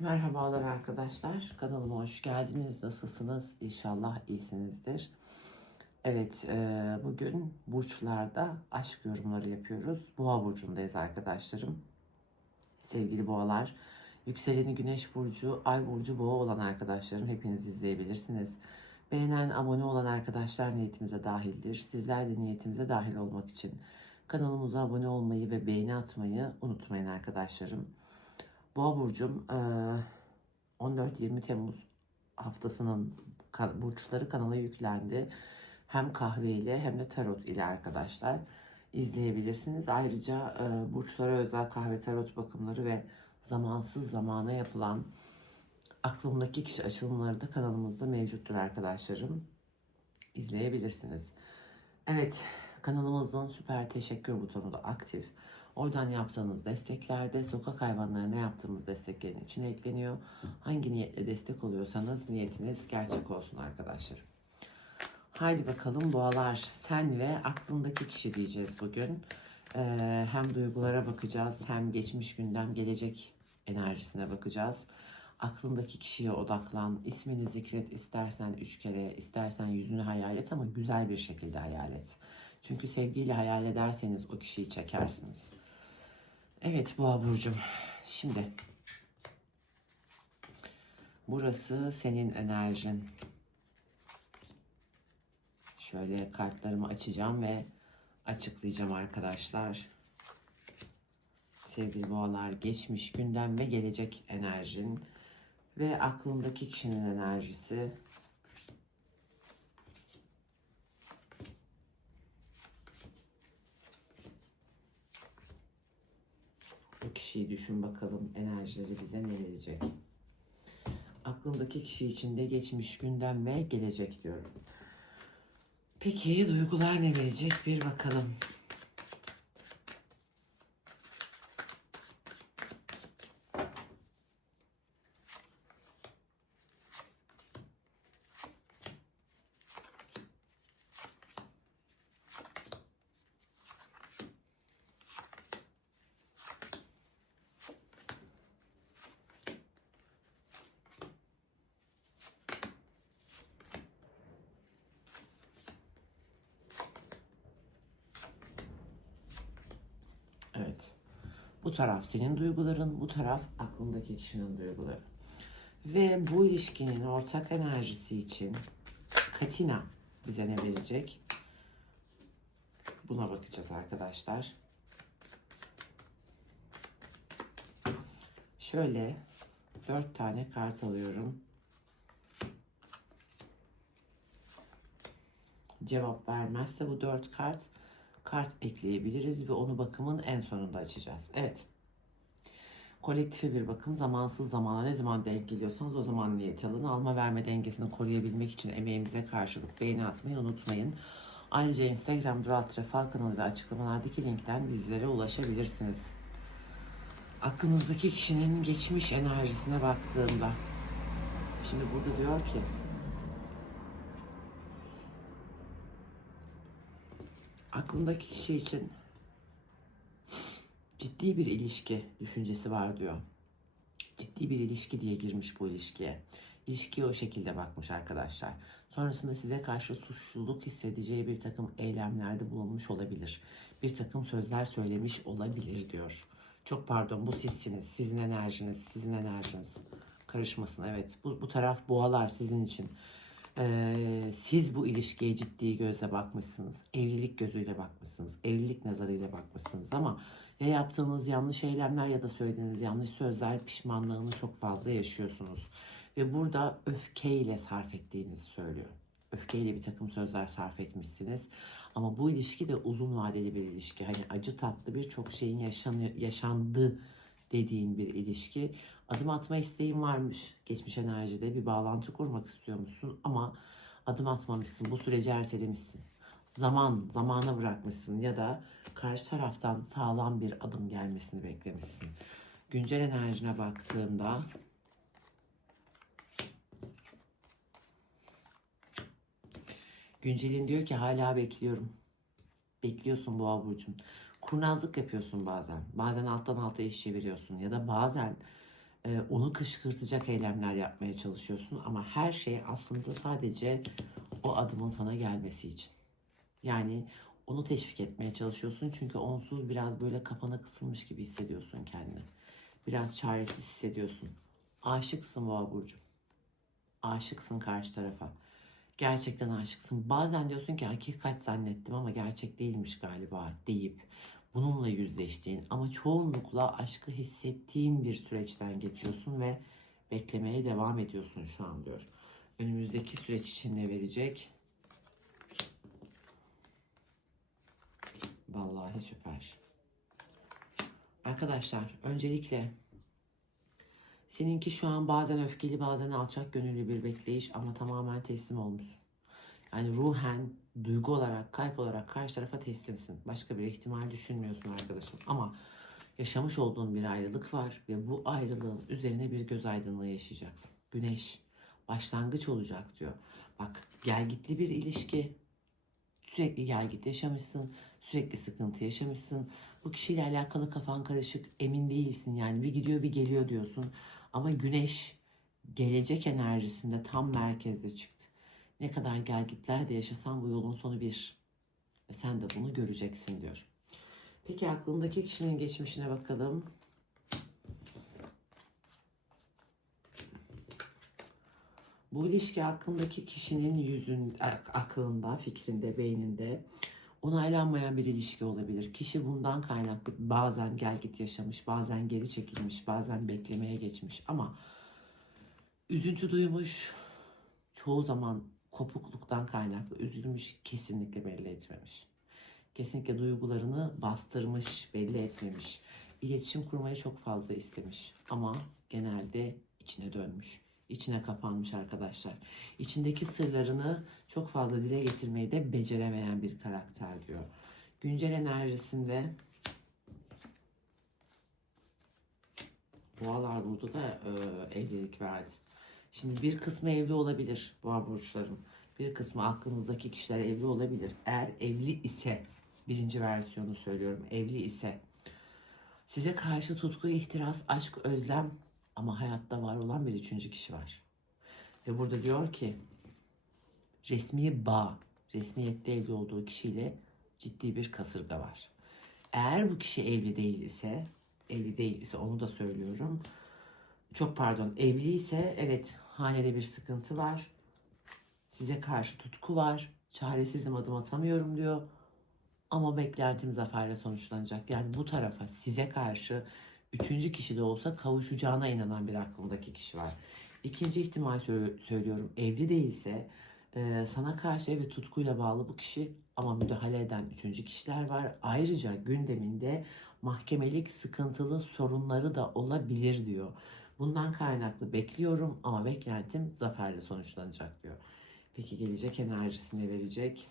Merhabalar arkadaşlar. Kanalıma hoş geldiniz. Nasılsınız? İnşallah iyisinizdir. Evet, e, bugün burçlarda aşk yorumları yapıyoruz. Boğa burcundayız arkadaşlarım. Sevgili boğalar, yükseleni güneş burcu, ay burcu boğa olan arkadaşlarım hepiniz izleyebilirsiniz. Beğenen, abone olan arkadaşlar niyetimize dahildir. Sizler de niyetimize dahil olmak için kanalımıza abone olmayı ve beğeni atmayı unutmayın arkadaşlarım. Boğa burcum eee, 14-20 Temmuz haftasının burçları kanala yüklendi. Hem kahve ile hem de tarot ile arkadaşlar izleyebilirsiniz. Ayrıca eee, burçlara özel kahve tarot bakımları ve zamansız zamana yapılan aklımdaki kişi açılımları da kanalımızda mevcuttur arkadaşlarım. İzleyebilirsiniz. Evet, kanalımızın süper teşekkür butonu da aktif. Oradan yaptığınız desteklerde sokak hayvanlarına yaptığımız desteklerin içine ekleniyor. Hangi niyetle destek oluyorsanız niyetiniz gerçek olsun arkadaşlar. Haydi bakalım boğalar sen ve aklındaki kişi diyeceğiz bugün. Ee, hem duygulara bakacağız hem geçmiş gündem gelecek enerjisine bakacağız. Aklındaki kişiye odaklan. ismini zikret istersen üç kere, istersen yüzünü hayal et ama güzel bir şekilde hayal et. Çünkü sevgiyle hayal ederseniz o kişiyi çekersiniz. Evet Boğa Burcu'm. Şimdi burası senin enerjin. Şöyle kartlarımı açacağım ve açıklayacağım arkadaşlar. Sevgili boğalar geçmiş gündem ve gelecek enerjin ve aklındaki kişinin enerjisi. Bu kişiyi düşün bakalım enerjileri bize ne verecek. Aklındaki kişi için de geçmiş gündem ve gelecek diyorum. Peki duygular ne verecek bir bakalım. Evet. Bu taraf senin duyguların, bu taraf aklındaki kişinin duyguları. Ve bu ilişkinin ortak enerjisi için Katina bize ne verecek? Buna bakacağız arkadaşlar. Şöyle dört tane kart alıyorum. Cevap vermezse bu dört kart kart ekleyebiliriz ve onu bakımın en sonunda açacağız. Evet. Kolektife bir bakım zamansız zamana ne zaman denk geliyorsanız o zaman niyet alın. Alma verme dengesini koruyabilmek için emeğimize karşılık beğeni atmayı unutmayın. Ayrıca Instagram Durat Refal kanalı ve açıklamalardaki linkten bizlere ulaşabilirsiniz. Aklınızdaki kişinin geçmiş enerjisine baktığımda şimdi burada diyor ki aklındaki kişi için ciddi bir ilişki düşüncesi var diyor. Ciddi bir ilişki diye girmiş bu ilişkiye. İlişkiye o şekilde bakmış arkadaşlar. Sonrasında size karşı suçluluk hissedeceği bir takım eylemlerde bulunmuş olabilir. Bir takım sözler söylemiş olabilir diyor. Çok pardon bu sizsiniz. Sizin enerjiniz, sizin enerjiniz. Karışmasın evet. Bu, bu taraf boğalar sizin için. Ee, siz bu ilişkiye ciddi gözle bakmışsınız. Evlilik gözüyle bakmışsınız. Evlilik nazarıyla bakmışsınız ama ya yaptığınız yanlış eylemler ya da söylediğiniz yanlış sözler pişmanlığını çok fazla yaşıyorsunuz. Ve burada öfkeyle sarf ettiğinizi söylüyor. Öfkeyle bir takım sözler sarf etmişsiniz. Ama bu ilişki de uzun vadeli bir ilişki. Hani acı tatlı birçok şeyin yaşanıyor, yaşandı dediğin bir ilişki. Adım atma isteğin varmış. Geçmiş enerjide bir bağlantı kurmak istiyormuşsun ama adım atmamışsın. Bu süreci ertelemişsin. Zaman, zamana bırakmışsın ya da karşı taraftan sağlam bir adım gelmesini beklemişsin. Güncel enerjine baktığımda Güncel'in diyor ki hala bekliyorum. Bekliyorsun boğa burcum. Kurnazlık yapıyorsun bazen. Bazen alttan alta iş çeviriyorsun ya da bazen e, onu kışkırtacak eylemler yapmaya çalışıyorsun ama her şey aslında sadece o adımın sana gelmesi için. Yani onu teşvik etmeye çalışıyorsun çünkü onsuz biraz böyle kapana kısılmış gibi hissediyorsun kendini. Biraz çaresiz hissediyorsun. Aşıksın Boğa Burcu. Aşıksın karşı tarafa. Gerçekten aşıksın. Bazen diyorsun ki hakikat zannettim ama gerçek değilmiş galiba deyip bununla yüzleştiğin ama çoğunlukla aşkı hissettiğin bir süreçten geçiyorsun ve beklemeye devam ediyorsun şu an diyor. Önümüzdeki süreç için ne verecek? Vallahi süper. Arkadaşlar öncelikle seninki şu an bazen öfkeli bazen alçak gönüllü bir bekleyiş ama tamamen teslim olmuşsun. Yani ruhen, duygu olarak, kalp olarak karşı tarafa teslimsin. Başka bir ihtimal düşünmüyorsun arkadaşım. Ama yaşamış olduğun bir ayrılık var ve bu ayrılığın üzerine bir göz aydınlığı yaşayacaksın. Güneş başlangıç olacak diyor. Bak gelgitli bir ilişki. Sürekli gelgit yaşamışsın. Sürekli sıkıntı yaşamışsın. Bu kişiyle alakalı kafan karışık. Emin değilsin yani bir gidiyor bir geliyor diyorsun. Ama güneş gelecek enerjisinde tam merkezde çıktı. Ne kadar gelgitler de yaşasan bu yolun sonu bir. Ve sen de bunu göreceksin diyor. Peki aklındaki kişinin geçmişine bakalım. Bu ilişki hakkındaki kişinin yüzün, aklında, fikrinde, beyninde onaylanmayan bir ilişki olabilir. Kişi bundan kaynaklı bazen gelgit yaşamış, bazen geri çekilmiş, bazen beklemeye geçmiş ama üzüntü duymuş, çoğu zaman kopukluktan kaynaklı üzülmüş, kesinlikle belli etmemiş. Kesinlikle duygularını bastırmış, belli etmemiş. İletişim kurmayı çok fazla istemiş ama genelde içine dönmüş. içine kapanmış arkadaşlar. İçindeki sırlarını çok fazla dile getirmeyi de beceremeyen bir karakter diyor. Güncel enerjisinde Boğalar burada da e, evlilik verdi. Şimdi bir kısmı evli olabilir boğa burçlarım. Bir kısmı aklınızdaki kişiler evli olabilir. Eğer evli ise birinci versiyonu söylüyorum. Evli ise size karşı tutku, ihtiras, aşk, özlem ama hayatta var olan bir üçüncü kişi var. Ve burada diyor ki resmi bağ, resmiyette evli olduğu kişiyle ciddi bir kasırga var. Eğer bu kişi evli değil ise, evli değil ise onu da söylüyorum. Çok pardon, evli ise evet hanede bir sıkıntı var. Size karşı tutku var. Çaresizim adım atamıyorum diyor. Ama beklentim zaferle sonuçlanacak. Yani bu tarafa size karşı üçüncü kişi de olsa kavuşacağına inanan bir aklındaki kişi var. İkinci ihtimal söylüyorum. Evli değilse e, sana karşı evet tutkuyla bağlı bu kişi ama müdahale eden üçüncü kişiler var. Ayrıca gündeminde mahkemelik sıkıntılı sorunları da olabilir diyor. Bundan kaynaklı bekliyorum ama beklentim zaferle sonuçlanacak diyor. Peki gelecek enerjisini verecek.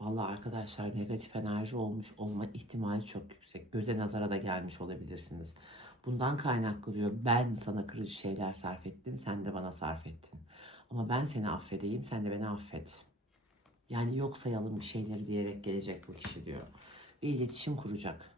Vallahi arkadaşlar negatif enerji olmuş olma ihtimali çok yüksek. Göze nazara da gelmiş olabilirsiniz. Bundan kaynaklı diyor ben sana kırıcı şeyler sarf ettim sen de bana sarf ettin. Ama ben seni affedeyim sen de beni affet. Yani yok sayalım bir şeyleri diyerek gelecek bu kişi diyor. Bir iletişim kuracak.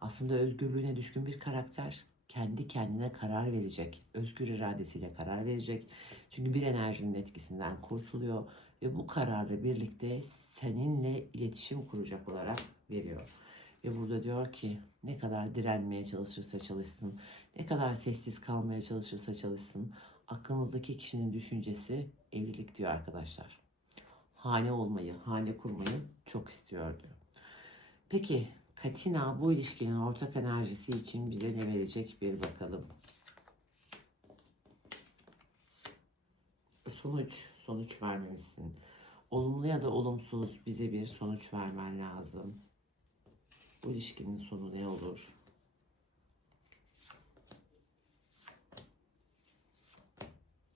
Aslında özgürlüğüne düşkün bir karakter. Kendi kendine karar verecek. Özgür iradesiyle karar verecek. Çünkü bir enerjinin etkisinden kurtuluyor. Ve bu kararla birlikte seninle iletişim kuracak olarak veriyor. Ve burada diyor ki ne kadar direnmeye çalışırsa çalışsın, ne kadar sessiz kalmaya çalışırsa çalışsın, aklınızdaki kişinin düşüncesi evlilik diyor arkadaşlar. Hane olmayı, hane kurmayı çok istiyor diyor. Peki Katina bu ilişkinin ortak enerjisi için bize ne verecek bir bakalım. Sonuç, sonuç vermemişsin. Olumlu ya da olumsuz bize bir sonuç vermen lazım. Bu ilişkinin sonu ne olur?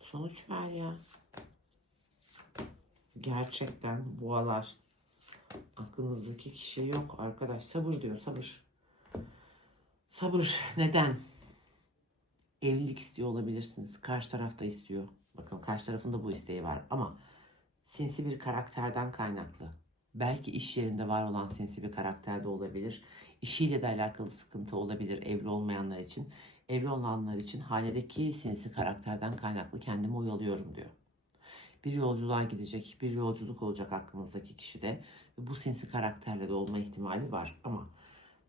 Sonuç ver ya. Gerçekten boğalar Aklınızdaki kişi yok arkadaş. Sabır diyor sabır. Sabır neden? Evlilik istiyor olabilirsiniz. Karşı tarafta istiyor. Bakın karşı tarafında bu isteği var ama sinsi bir karakterden kaynaklı. Belki iş yerinde var olan sinsi bir karakter de olabilir. İşiyle de alakalı sıkıntı olabilir evli olmayanlar için. Evli olanlar için hanedeki sinsi karakterden kaynaklı kendimi oyalıyorum diyor. Bir yolculuğa gidecek, bir yolculuk olacak aklınızdaki kişide. Bu sinsi karakterle de olma ihtimali var. Ama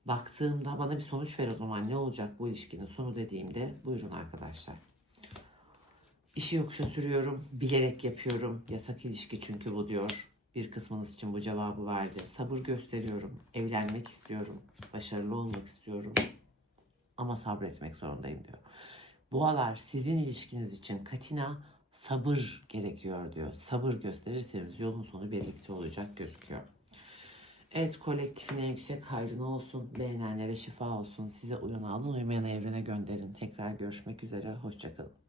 baktığımda bana bir sonuç ver o zaman ne olacak bu ilişkinin sonu dediğimde buyurun arkadaşlar. İşi yokuşa sürüyorum, bilerek yapıyorum. Yasak ilişki çünkü bu diyor. Bir kısmınız için bu cevabı verdi. Sabır gösteriyorum, evlenmek istiyorum, başarılı olmak istiyorum. Ama sabretmek zorundayım diyor. Boğalar sizin ilişkiniz için katina sabır gerekiyor diyor. Sabır gösterirseniz yolun sonu birlikte olacak gözüküyor. Evet kolektifin en yüksek hayrına olsun. Beğenenlere şifa olsun. Size uyanı alın uymayanı evrene gönderin. Tekrar görüşmek üzere. Hoşçakalın.